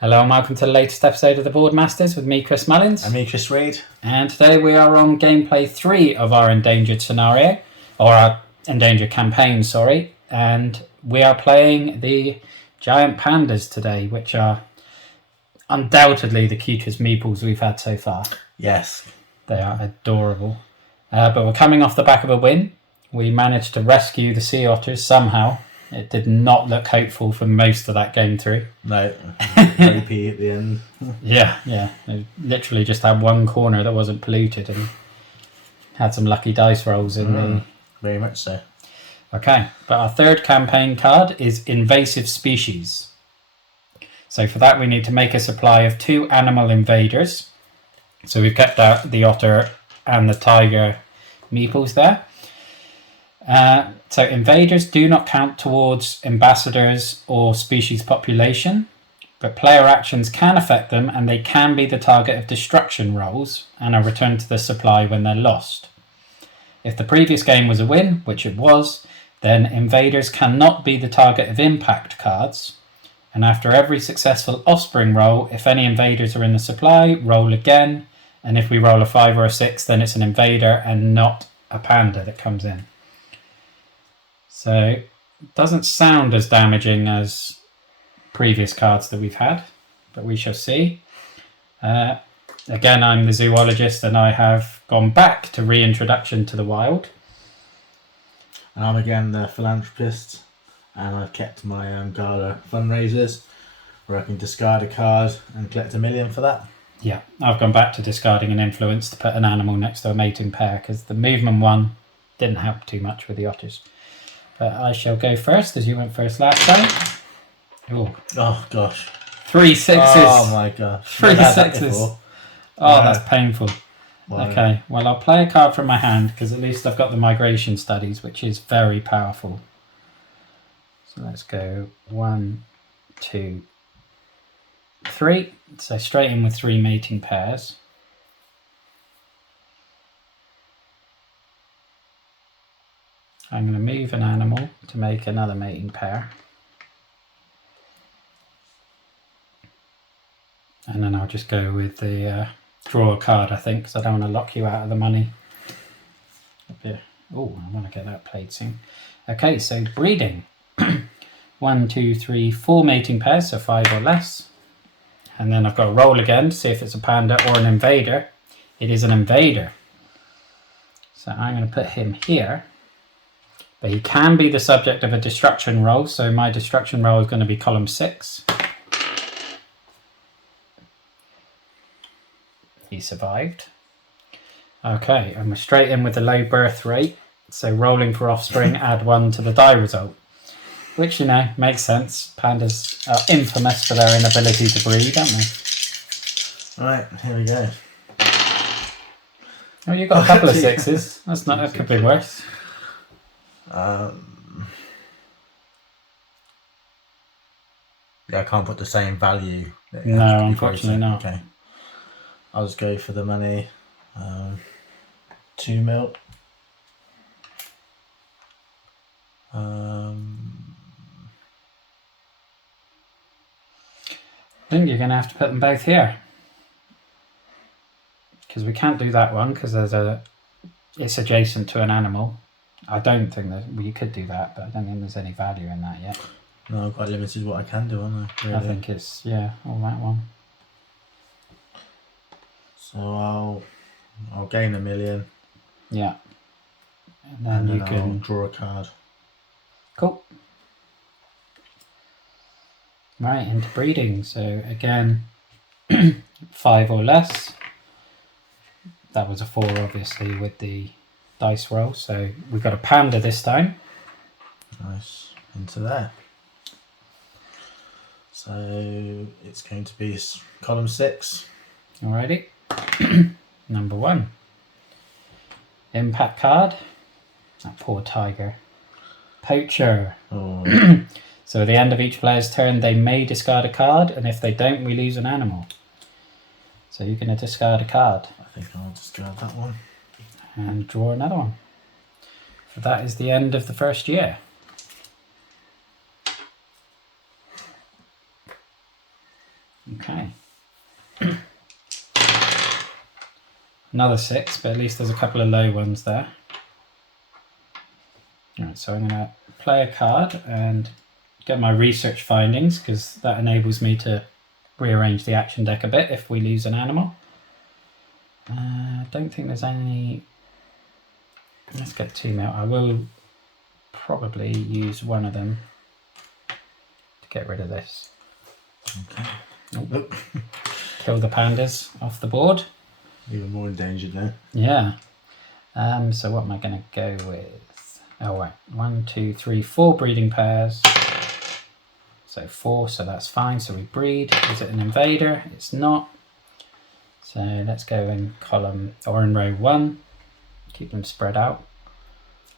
Hello and welcome to the latest episode of the Board Masters with me, Chris Mullins. And me, Chris Reid. And today we are on gameplay 3 of our Endangered scenario, or our Endangered campaign, sorry. And we are playing the Giant Pandas today, which are undoubtedly the cutest meeples we've had so far. Yes. They are adorable. But we're coming off the back of a win. We managed to rescue the Sea Otters somehow. It did not look hopeful for most of that game through. No, creepy at the end. Yeah. They literally just had one corner that wasn't polluted and had some lucky dice rolls in the... Very much so. Okay, but our third campaign card is Invasive Species. So for that we need to make a supply of 2 animal invaders. So we've kept out the otter and the tiger meeples there. So invaders do not count towards ambassadors or species population, but player actions can affect them and they can be the target of destruction rolls and are returned to the supply when they're lost. If the previous game was a win, which it was, then invaders cannot be the target of impact cards, and after every successful offspring roll, if any invaders are in the supply, roll again, and if we roll a 5 or a 6, then it's an invader and not a panda that comes in. So it doesn't sound as damaging as previous cards that we've had, but we shall see. Again, I'm the zoologist and I have gone back to reintroduction to the wild. And I'm again the philanthropist, and I've kept my gala fundraisers where I can discard a card and collect $1 million for that. Yeah, I've gone back to discarding an influence to put an animal next to a mating pair because the movement one didn't help too much with the otters. But I shall go first, as you went first last time. Oh, gosh. 3 6s. Oh, my gosh. 3 6s. Oh, that's painful. Wow. Okay, well, I'll play a card from my hand, because at least I've got the migration studies, which is very powerful. So let's go 1, 2, 3. So straight in with 3 mating pairs. I'm going to move an animal to make another mating pair. And then I'll just go with the draw a card, I think, because I don't want to lock you out of the money. Oh, I want to get that played soon. Okay, so breeding. 1, 2, 3, 4 mating pairs, so 5 or less. And then I've got to roll again to see if it's a panda or an invader. It is an invader. So I'm going to put him here. But he can be the subject of a destruction roll, so my destruction roll is going to be column 6. He survived. Okay, and we're straight in with the low birth rate. So rolling for offspring, add 1 to the die result. Which, you know, makes sense. Pandas are infamous for their inability to breed, aren't they? Right, here we go. Oh, you've got a couple of 6s. That's not, that could be worse. Yeah, I can't put the same value. No, unfortunately not. Okay. I'll just go for the money. 2 mil. I think you're going to have to put them both here. Because we can't do that one because it's adjacent to an animal. I don't think that you could do that, but I don't think there's any value in that yet. No, I'm quite limited what I can do, aren't I? Really? I think it's, all that one. So I'll gain $1 million. Yeah. And then you can I'll draw a card. Cool. Right, into breeding. So again, 5 or less. That was a 4, obviously, with the dice roll. So we've got a panda this time. Nice. Into there. So it's going to be column 6. Alrighty. Number 1. Impact card. That poor tiger. Poacher. Oh. So at the end of each player's turn, they may discard a card, and if they don't, we lose an animal. So you're going to discard a card. I think I'll discard that one. And draw another one. So that is the end of the first year. Okay. Another 6, but at least there's a couple of low ones there. Alright, so I'm going to play a card and get my research findings, because that enables me to rearrange the action deck a bit if we lose an animal. I don't think there's any... Let's get 2 mil. I will probably use one of them to get rid of this. Okay. Nope. Kill the pandas off the board. Even more endangered now. Yeah. So what am I going to go with? Oh, right. 1, 2, 3, 4 breeding pairs. So 4, so that's fine. So we breed. Is it an invader? It's not. So let's go in column or in row 1. Keep them spread out.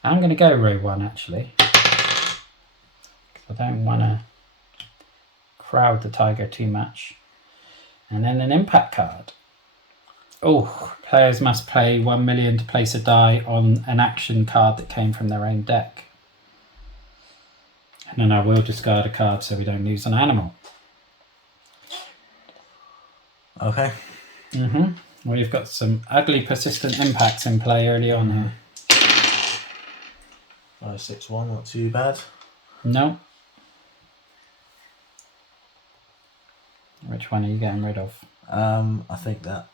I'm going to go row 1 actually. I don't want to crowd the tiger too much. And then an impact card. Oh, players must pay 1 million to place a die on an action card that came from their own deck. And then I will discard a card so we don't lose an animal. Okay. We've got some ugly persistent impacts in play early on here. 5, 6, 1, not too bad. No. Which one are you getting rid of? I think that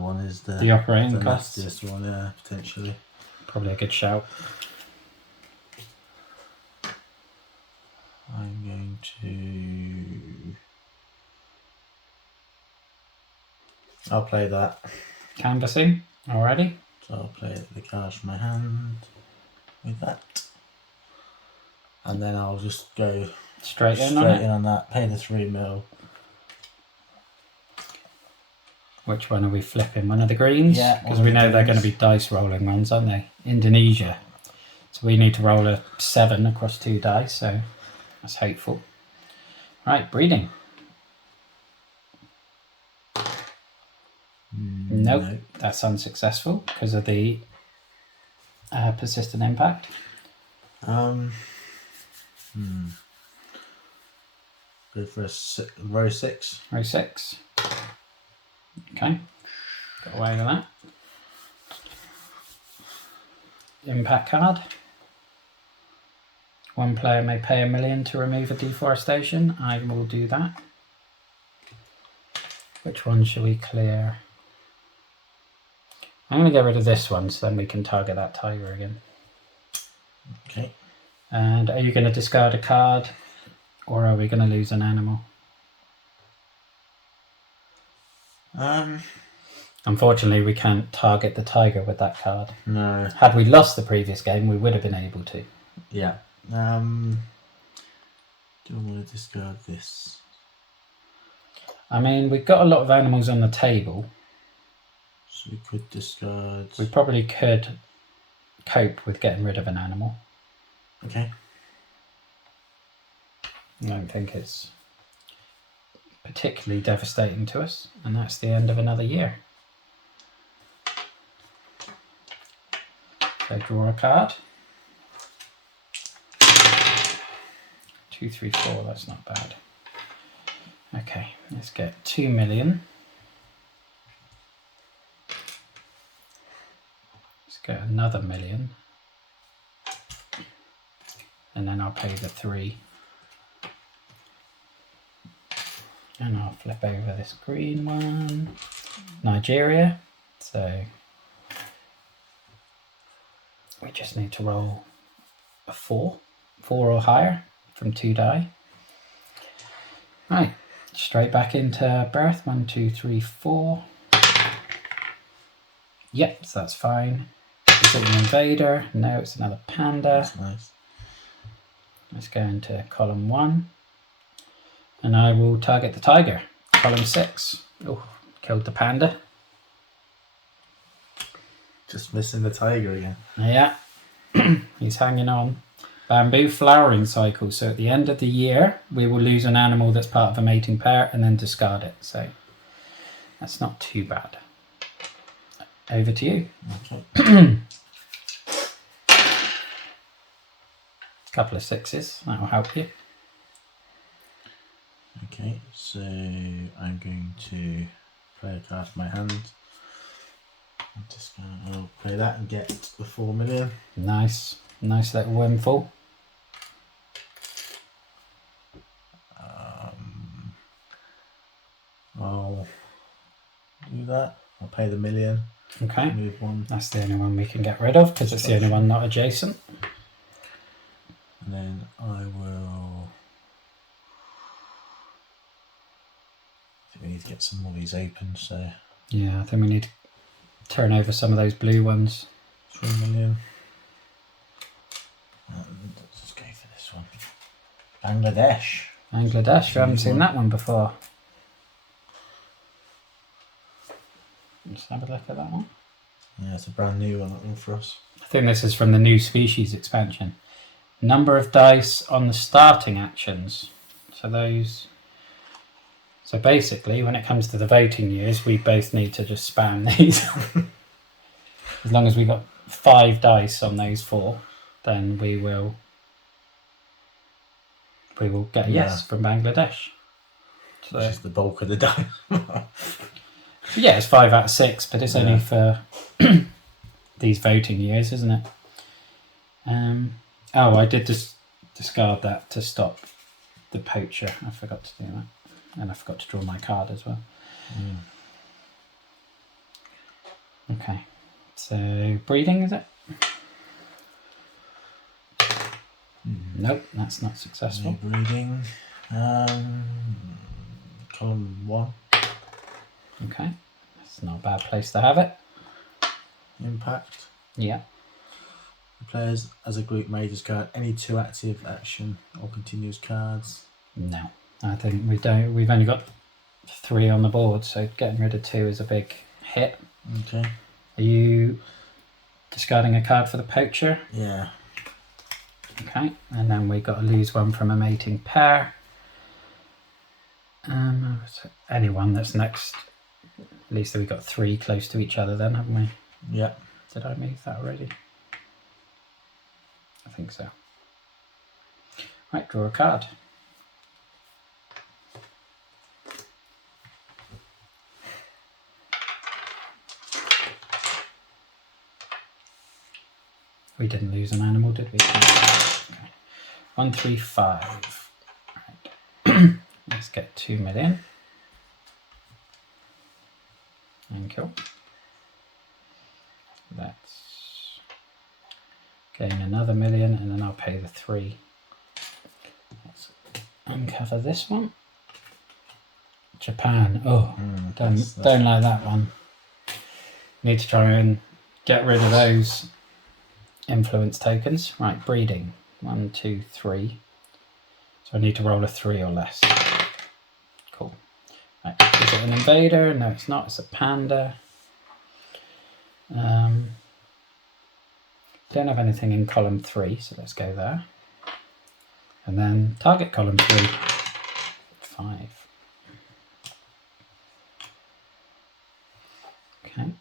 one is The operating costs? nastiest one, yeah, potentially. Probably a good shout. I'm going to... I'll play that. Canvassing already. So I'll play the cards from my hand with that. And then I'll just go Straight in on that, pay the 3 mil. Which one are we flipping? One of the greens? Yeah. Because we know they're going to be dice rolling ones, aren't they? Indonesia. So we need to roll a 7 across 2 dice, so that's hopeful. Right, breeding. Nope, that's unsuccessful because of the persistent impact. Go for row 6. Row 6. Okay, got away with that. Impact card. 1 player may pay 1 million to remove a deforestation. I will do that. Which one shall we clear? I'm going to get rid of this one so then we can target that tiger again. Okay. And are you going to discard a card or are we going to lose an animal? Unfortunately, we can't target the tiger with that card. No. Had we lost the previous game, we would have been able to. Yeah. Do I want to discard this? I mean, we've got a lot of animals on the table. So we could discard... We probably could cope with getting rid of an animal. Okay. I don't think it's particularly devastating to us, and that's the end of another year. So draw a card. 2, 3, 4, that's not bad. Okay, let's get 2 million. Let's get another 1 million. And then I'll pay the 3. And I'll flip over this green one. Nigeria. So we just need to roll a 4 or higher from 2 die. Right, straight back into birth. 1, 2, 3, 4. Yep, so that's fine. Is it an invader? No, it's another panda. That's nice. Let's go into column 1. And I will target the tiger. Column 6. Oh, killed the panda. Just missing the tiger again. Yeah, he's hanging on. Bamboo flowering cycle. So at the end of the year, we will lose an animal that's part of a mating pair and then discard it. So that's not too bad. Over to you. Okay. Couple of 6s. That will help you. Okay, so I'm going to play a card from my hand. I'll play that and get the 4 million. Nice little windfall. I'll do that. I'll pay the million. Okay. Move one. That's the only one we can get rid of because it's the only one not adjacent. And then I will. I think we need to get some more of these open, so. Yeah, I think we need to turn over some of those blue ones. 3 million. And let's just go for this one. Bangladesh. Bangladesh, we haven't seen that one before. Let's have a look at that one. Yeah, it's a brand new one, that one for us. I think this is from the new species expansion. Number of dice on the starting actions. So basically, when it comes to the voting years, we both need to just spam these. As long as we got 5 dice on those 4, then we will get a yes from Bangladesh. So Which is the bulk of the dice. yeah, it's 5 out of 6, but it's only for these voting years, isn't it? Oh, I did just discard that to stop the poacher. I forgot to do that. And I forgot to draw my card as well. Okay. So, breeding, is it? Nope, that's not successful. No breeding. Column 1. Okay. That's not a bad place to have it. Impact. Yeah. The players as a group may discard any 2 active action or continuous cards. No. I think we've only got 3 on the board, so getting rid of 2 is a big hit. Okay. Are you discarding a card for the poacher? Yeah. Okay, and then we got to lose 1 from a mating pair. So anyone that's next. At least we've got 3 close to each other then, haven't we? Yeah. Did I move that already? I think so. Right, draw a card. We didn't lose an animal, did we? Okay. 1, 3, 5. Right. Let's get 2 million. Thank you. Let's gain another million, and then I'll pay the 3. Let's uncover this one. Japan. Oh, don't like that one. Need to try and get rid of those influence tokens. Right, breeding. 1, 2, 3. So I need to roll a 3 or less. Cool. Right, is it an invader? No, it's not. It's a panda. Don't have anything in column 3, so let's go there. And then target column 3. 5. Okay.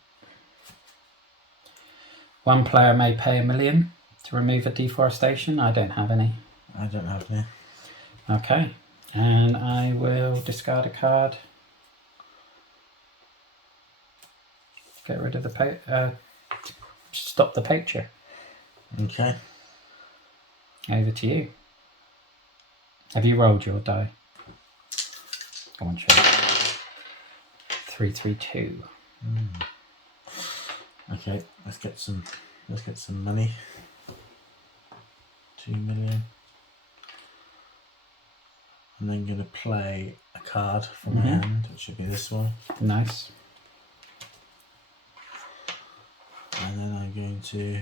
1 player may pay 1 million to remove a deforestation. I don't have any. I don't have any. Okay. And I will discard a card. Get rid of the stop the poacher. Okay. Over to you. Have you rolled your die? Go on, show. 3, 3, 2. Okay, let's get some money. 2 million. And then going to play a card from my hand, which should be this one. Nice. And then I'm going to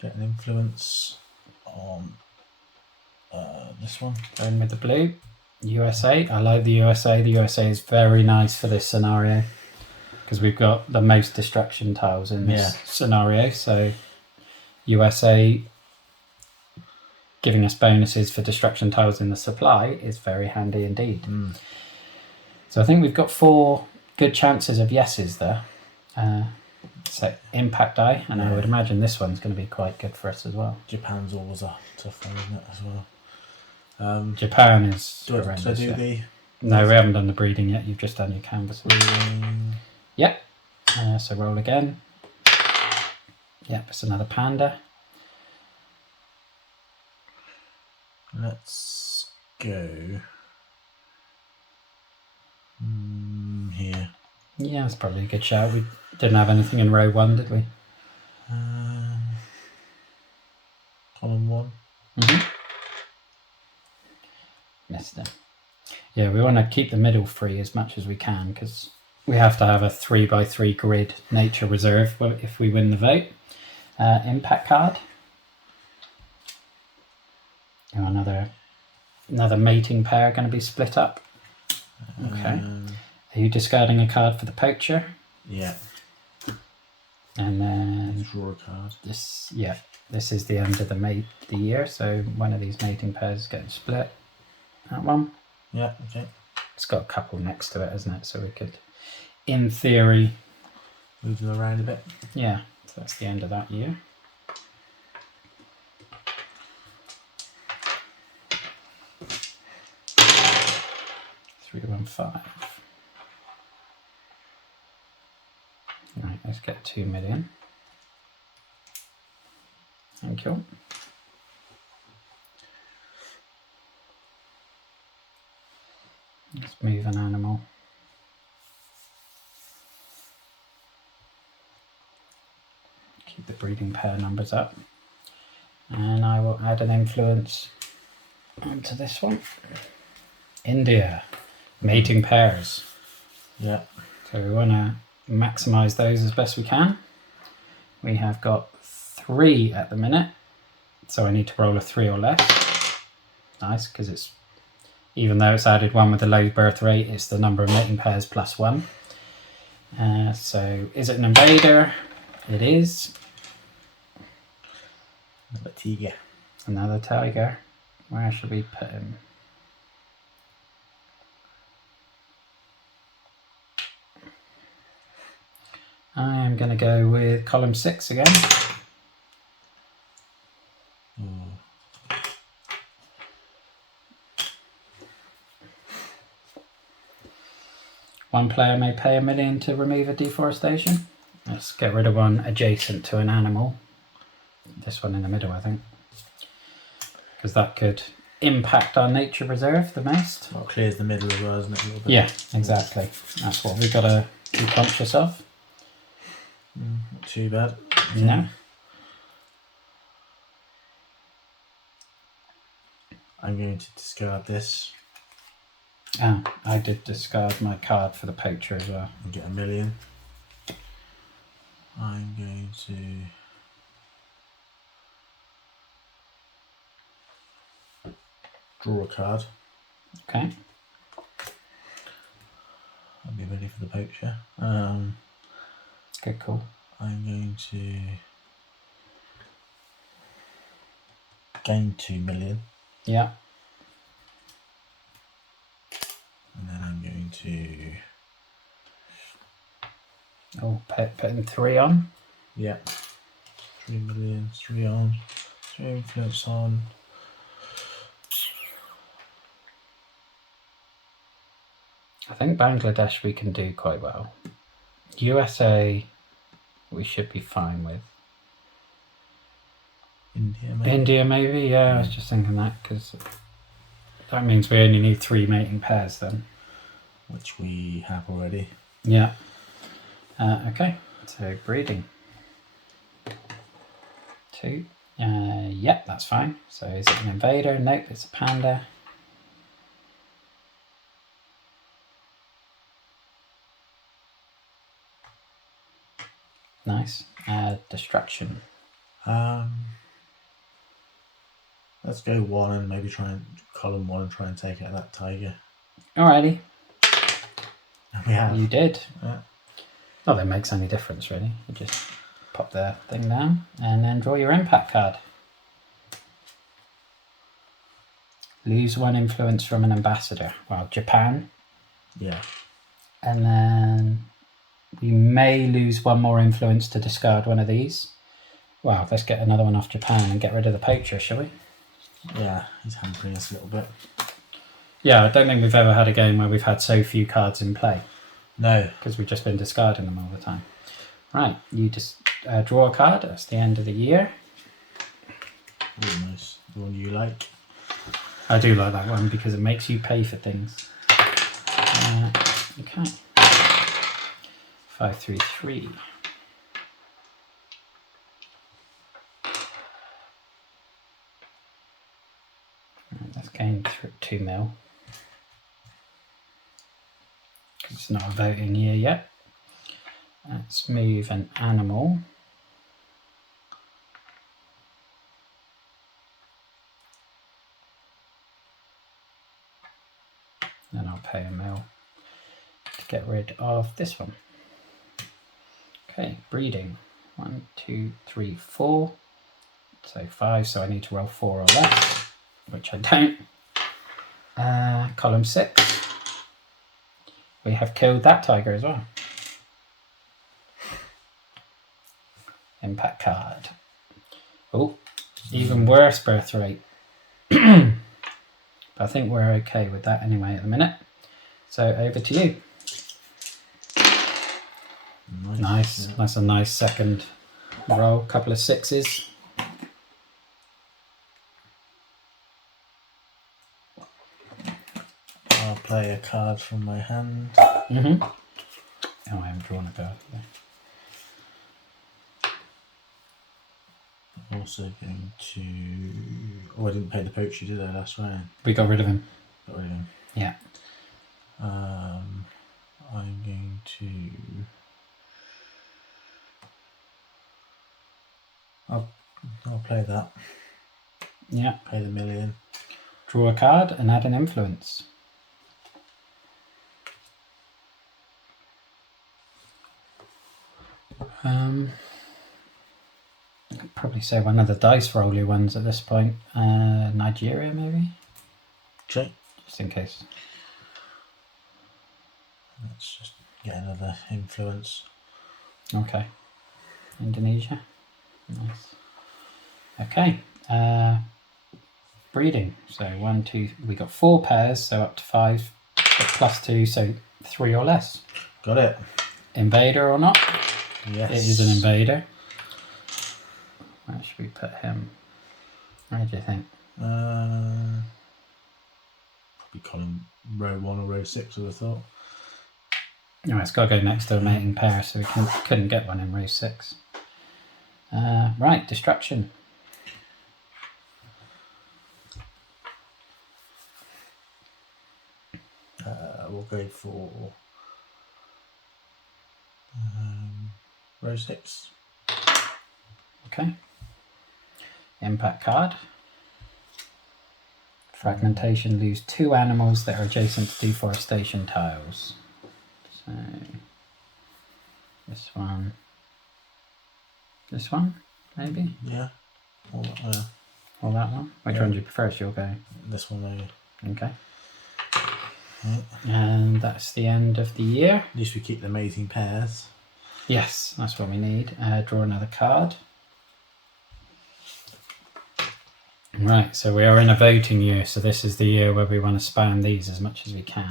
get an influence on this one. Going with the blue. USA. I like the USA. The USA is very nice for this scenario because we've got the most destruction tiles in this scenario. So USA giving us bonuses for destruction tiles in the supply is very handy indeed. So I think we've got 4 good chances of yeses there. So impact die, and I would imagine this one's going to be quite good for us as well. Japan's always a tough one, isn't it, as well? Japan is Do I horrendous. do Yeah. the No, we haven't done the breeding yet. You've just done your canvas. breeding? Yep. So roll again. Yep, it's another panda. Let's go here. Yeah, that's probably a good shout. We didn't have anything in row 1, did we? Column 1. Missed it. Yeah, we want to keep the middle free as much as we can because we have to have a 3x3 grid nature reserve if we win the vote. Impact card. Oh, another mating pair going to be split up. Okay. Are you discarding a card for the poacher? Yeah. And then draw a card. This is the end of the year, so one of these mating pairs is getting split. That one. Yeah. Okay. It's got a couple next to it, hasn't it? So we could, in theory, move them around a bit. Yeah. So that's the end of that year. $315. Right, let's get 2 million. Thank you. Let's move an animal. Keep the breeding pair numbers up. And I will add an influence onto this one. India. Mating pairs. Yeah. So we want to maximize those as best we can. We have got 3 at the minute. So I need to roll a 3 or less. Nice, because it's, even though it's added 1 with a low birth rate, it's the number of mating pairs plus 1. So is it an invader? It is. Another tiger. Another tiger. Where should we put him? I am going to go with column 6 again. One player may pay $1 million to remove a deforestation. Let's get rid of one adjacent to an animal. This one in the middle, I think. Because that could impact our nature reserve the most. Well, it clears the middle as well, isn't it? A little bit. Yeah, exactly. That's what we've got to be conscious of. Not too bad. No. I'm going to discard this. Ah, I did discard my card for the poacher as well. And get $1 million. I'm going to draw a card. Okay. I'll be ready for the poacher. Good call. I'm going to gain 2 million. Yeah. And then I'm going to... Oh, putting 3 on. Yeah. 3 million, 3 on. 3 influence on. I think Bangladesh we can do quite well. USA we should be fine with. India maybe, yeah. I was just thinking that because that means we only need 3 mating pairs then. Which we have already. Yeah. Okay, so breeding. 2. Yep, that's fine. So is it an invader? Nope, it's a panda. Nice. Destruction. Let's go 1 and maybe try and column 1 and try and take out that tiger. Alrighty. Yeah. You did. Yeah. Not that it makes any difference really. You just pop the thing down and then draw your impact card. Lose 1 influence from an ambassador. Well, Japan. Yeah. And then we may lose 1 more influence to discard one of these. Well, let's get another one off Japan and get rid of the poacher, shall we? Yeah, he's hampering us a little bit. Yeah, I don't think we've ever had a game where we've had so few cards in play. No. Because we've just been discarding them all the time. Right, you just draw a card. That's the end of the year. Really nice. The one you like. I do like that one because it makes you pay for things. Okay. 533. Right, let's gain 2 mil. It's not a voting year yet. Let's move an animal. Then I'll pay a mil to get rid of this one. Okay, breeding. 1, 2, 3, 4. So 5, so I need to roll 4 or less, which I don't. Column 6. We have killed that tiger as well. Impact card. Oh, even worse birth rate. But I think we're okay with that anyway at the minute. So over to you. Nice. Yeah. That's a nice second roll. Couple of 6s. I'll play a card from my hand. Oh, I haven't drawn a card. I'm also going to... Oh, I didn't pay the poacher, did I? That's right. We got rid of him. Got rid of him. Yeah. I'm going to... I'll play that. Yeah. Pay the million. Draw a card and add an influence. I could probably say one of the dice rolly ones at this point. Nigeria, maybe? Okay. Just in case. Let's just get another influence. Okay. Indonesia. Nice. Okay. Breeding. So 1, 2, we got 4 pairs, so up to 5. +2, so 3 or less. Got it. Invader or not? Yes. It is an invader. Where should we put him? Where do you think? Probably call him row 1 or row 6, I would have thought. No, it's got to go next to a mating pair, so we couldn't get one in row 6. Right, distraction. We'll go for row 6. Okay. Impact card. Fragmentation, lose 2 animals that are adjacent to deforestation tiles. So this one, maybe? Yeah. Or that one? Which one do you prefer? You'll go. This one maybe. Okay. Right. And that's the end of the year. At least we keep the mating pairs. Yes, that's what we need. Draw another card. Right, so we are in a voting year, so this is the year where we want to spam these as much as we can.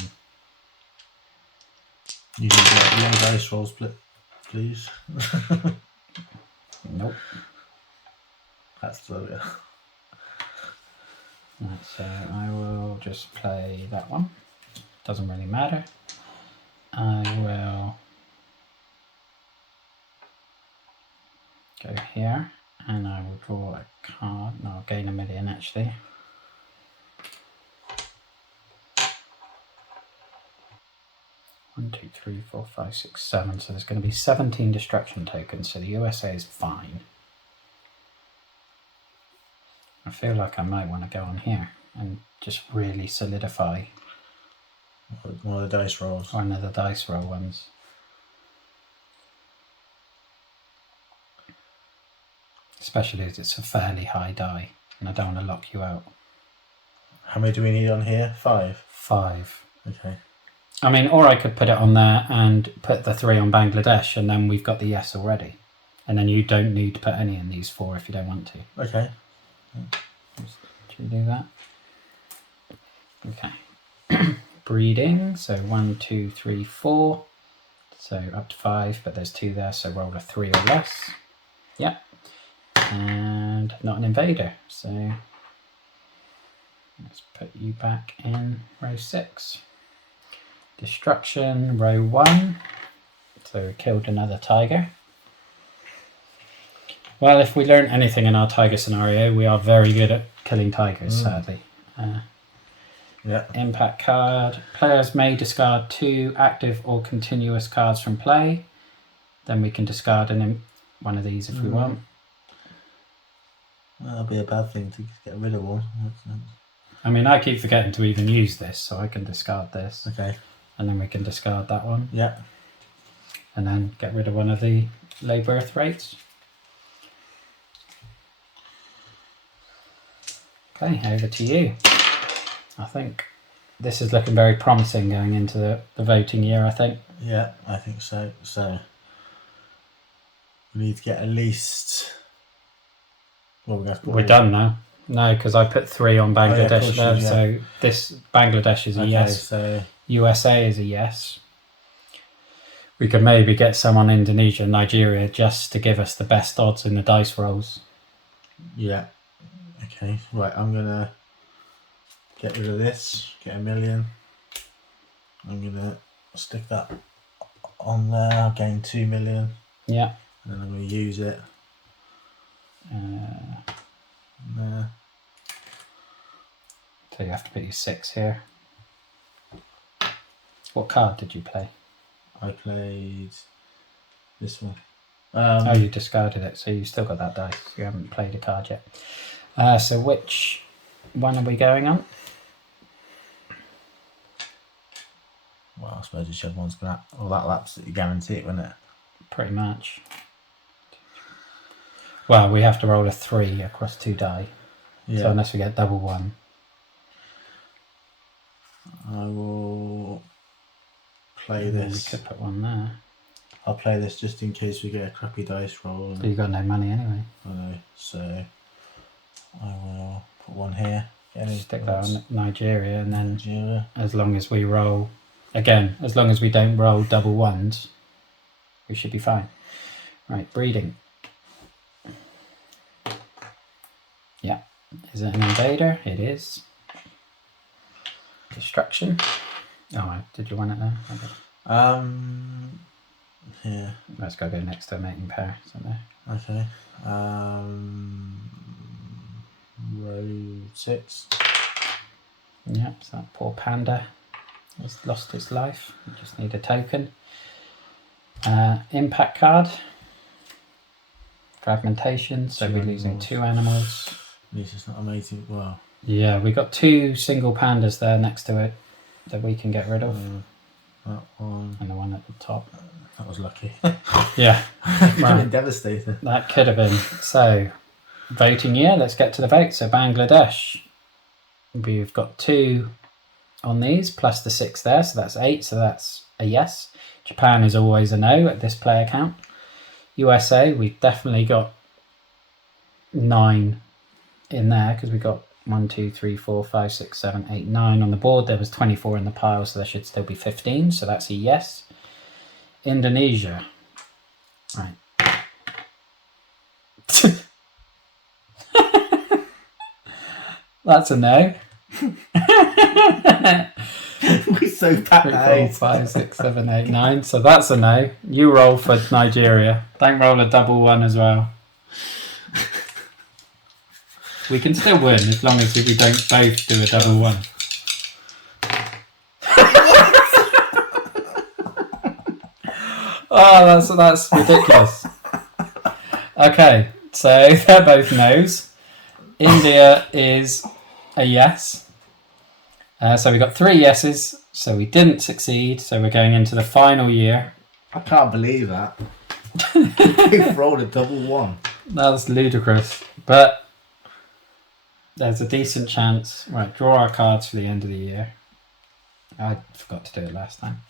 You can get young dice rolls, please. Nope. That's the... Right, so I will just play that one. Doesn't really matter. I will go here and I will draw a card. No, I'll gain a million actually. One, 2, 3, 4, 5, 6, 7. So there's going to be 17 destruction tokens. So the USA is fine. I feel like I might want to go on here and just really solidify one of the dice rolls. One of the dice roll ones. Especially as it's a fairly high die and I don't want to lock you out. How many do we need on here? 5? 5. Okay. I mean, or I could put it on there and put the 3 on Bangladesh and then we've got the yes already. And then you don't need to put any in these 4 if you don't want to. Okay. Should we do that? Okay. Breeding. So 1, 2, 3, 4. So up to 5, but there's 2 there, so roll a 3 or less. Yep. And not an invader, so let's put you back in row 6. Destruction, row 1. So we killed another tiger. Well, if we learn anything in our tiger scenario, we are very good at killing tigers, sadly. Yeah. Impact card. Players may discard 2 active or continuous cards from play. Then we can discard one of these if we want. Well, that'll be a bad thing to get rid of one. I mean, I keep forgetting to even use this, so I can discard this. Okay. And then we can discard that one. Yeah. And then get rid of one of the low birth rates. Okay, over to you. I think this is looking very promising going into the voting year, I think. Yeah, I think so. So we need to get at least... Well, we're done now. No, because I put 3 on Bangladesh there. Yeah. So this Bangladesh is a yes. So USA is a yes. We could maybe get some on Indonesia and Nigeria just to give us the best odds in the dice rolls. Yeah. Okay. Right, I'm going to get rid of this. Get 1 million. I'm going to stick that on there. I'll gain 2 million. Yeah. And then I'm going to use it. There. So you have to put your 6 here. What card did you play? I played this one. Oh, you discarded it, so you still got that dice. You haven't played a card yet. So which one are we going on? Well, I suppose whichever one's going to... Well, that'll absolutely guarantee it, won't it? Pretty much. Well, we have to roll a 3 across 2 die. Yeah. So unless we get double 1. I will play this. We could put 1 there. I'll play this just in case we get a crappy dice roll. But you've got no money anyway. I know, so I will put 1 here. Stick that on Nigeria, and then Nigeria. as long as we roll, again, as long as we don't roll double 1s, we should be fine. Right, breeding. Yeah. Is it an invader? It is. Destruction. Oh, did you want it there? Okay. Here. Let's go next to a mating pair, isn't there? Okay. Row 6. Yep, so that poor panda has lost its life. We just need a token. Impact card. Fragmentation, so we're losing 2 animals. This is not amazing. Well. Yeah, we got 2 single pandas there next to it that we can get rid of. That one. And the one at the top. That was lucky. Yeah. Could have been devastating. That could have been. So, voting year, let's get to the vote. So, Bangladesh, we've got 2 on these, plus the 6 there, so that's 8, so that's a yes. Japan is always a no at this player count. USA, we've definitely got 9 in there, because we got 1, 2, 3, 4, 5, 6, 7, 8, 9 on the board. There was 24 in the pile, so there should still be 15, so that's a yes. Indonesia. Right. That's a no. We're so bad 3, 4, 5, 6, 7, 8, 9. So that's a no. You roll for Nigeria. Don't roll a double 1 as well. We can still win as long as we don't both do a double 1. Oh, that's ridiculous. Okay, so they're both no's. India is a yes. So we got 3 yeses, so we didn't succeed, so we're going into the final year. I can't believe that. We've rolled a double 1. That's ludicrous, but there's a decent chance. Right, draw our cards for the end of the year. I forgot to do it last time.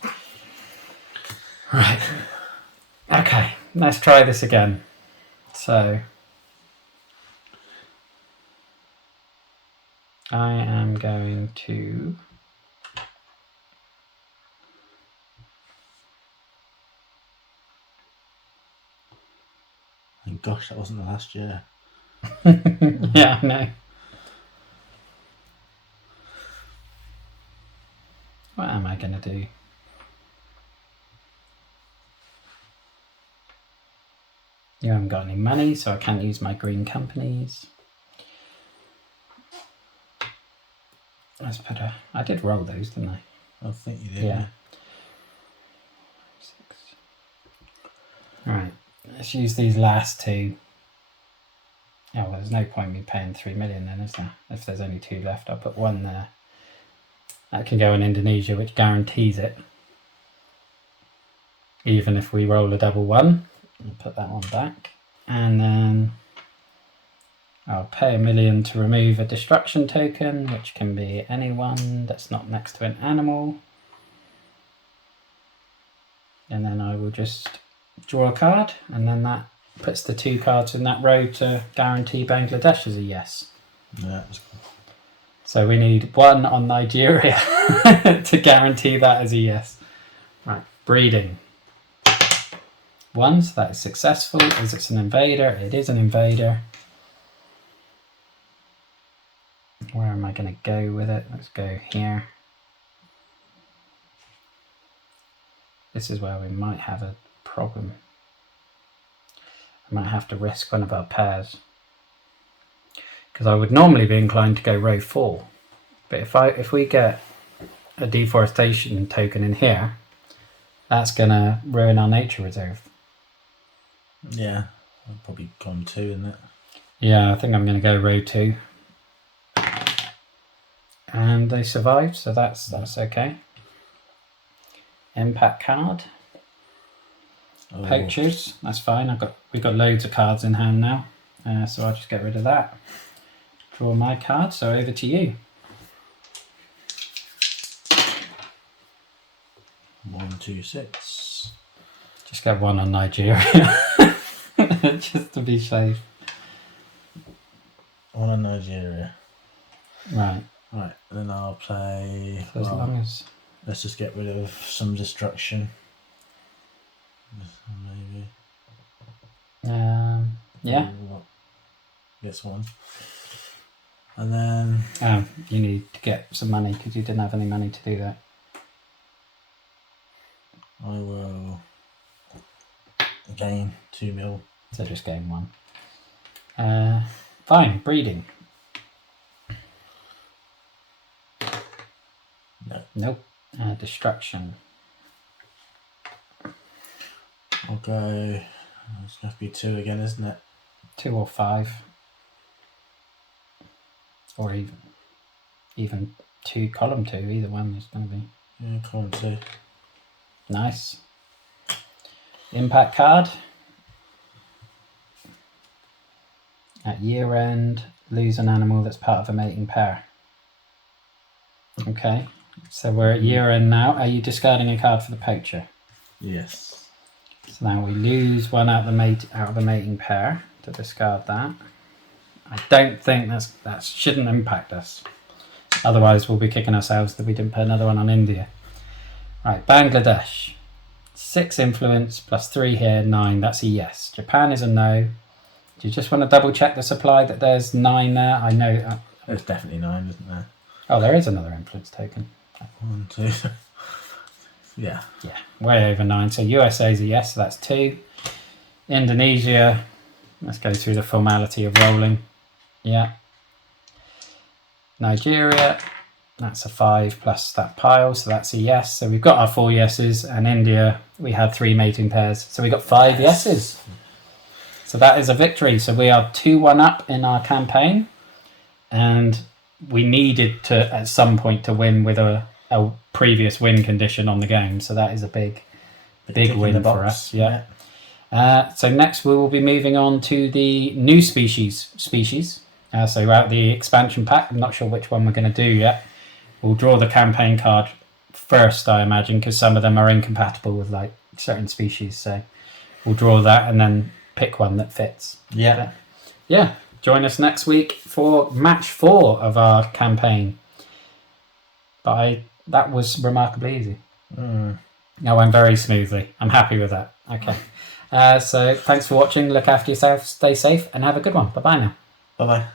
Right. Okay, let's try this again. So, I am going to... And gosh, that wasn't the last year. Yeah, I know. What am I going to do? You haven't got any money, so I can't use my green companies. Let's put a... I did roll those, didn't I? I think you did. Yeah. 6. Right. Let's use these last two. Oh, well, there's no point me paying 3 million then, is there? If there's only 2 left, I'll put 1 there. That can go in Indonesia, which guarantees it. Even if we roll a double 1, I'll put that one back. And then I'll pay 1 million to remove a destruction token, which can be anyone that's not next to an animal. And then I will just draw a card, and then that puts the 2 cards in that row to guarantee Bangladesh as a yes. Yeah, that's cool. So we need 1 on Nigeria to guarantee that as a yes. Right, breeding. 1, so that is successful. As it's an invader, it is an invader. Where am I going to go with it? Let's go here. This is where we might have a problem. I might have to risk one of our pairs. Because I would normally be inclined to go row 4. But if we get a deforestation token in here, that's going to ruin our nature reserve. Yeah, I've probably gone 2, isn't it? Yeah, I think I'm going to go row 2. And they survived, so that's okay. Impact card. Oh. Poachers, that's fine. We've got loads of cards in hand now, so I'll just get rid of that. Draw my card. So over to you. 1, 2, 6. Just get 1 on Nigeria, just to be safe. 1 on Nigeria. Right. Right, then I'll play. So as long as... Let's just get rid of some destruction. Maybe. Yeah. This one. And then. Oh, you need to get some money because you didn't have any money to do that. I will gain 2 mil. So just gain 1. Fine, breeding. No. Nope. Destruction. I'll go. It's going to be 2 again, isn't it? 2 or 5. Or even 2, column 2, either one is going to be. Yeah, column 2. Nice. Impact card. At year end, lose an animal that's part of a mating pair. Okay, so we're at year end now. Are you discarding a card for the poacher? Yes. So now we lose 1 out of the mating pair to discard that. I don't think that shouldn't impact us. Otherwise, we'll be kicking ourselves that we didn't put another one on India. Right, Bangladesh. 6 influence plus 3 here, 9. That's a yes. Japan is a no. Do you just want to double check the supply that there's 9 there? I know. There's definitely 9, isn't there? Oh, there is another influence token. 1, 2. Yeah. Yeah, way over 9. So USA is a yes, so that's 2. Indonesia. Let's go through the formality of rolling. Yeah. Nigeria. That's a 5 plus that pile, so that's a yes. So we've got our 4 yeses, and India, we had 3 mating pairs. So we got 5 yeses. So that is a victory. So we are 2-1 up in our campaign, and we needed to, at some point, to win with a previous win condition on the game. So that is a big win for us. Yeah. So next we will be moving on to the new species. So we're at the expansion pack. I'm not sure which one we're going to do yet. We'll draw the campaign card first, I imagine, because some of them are incompatible with like certain species. So we'll draw that and then pick one that fits. Yeah. Yeah. join us next week for match 4 of our campaign. But that was remarkably easy. That went very smoothly. I'm happy with that. Okay. So thanks for watching. Look after yourself, stay safe, and have a good one. Bye-bye now. Bye-bye.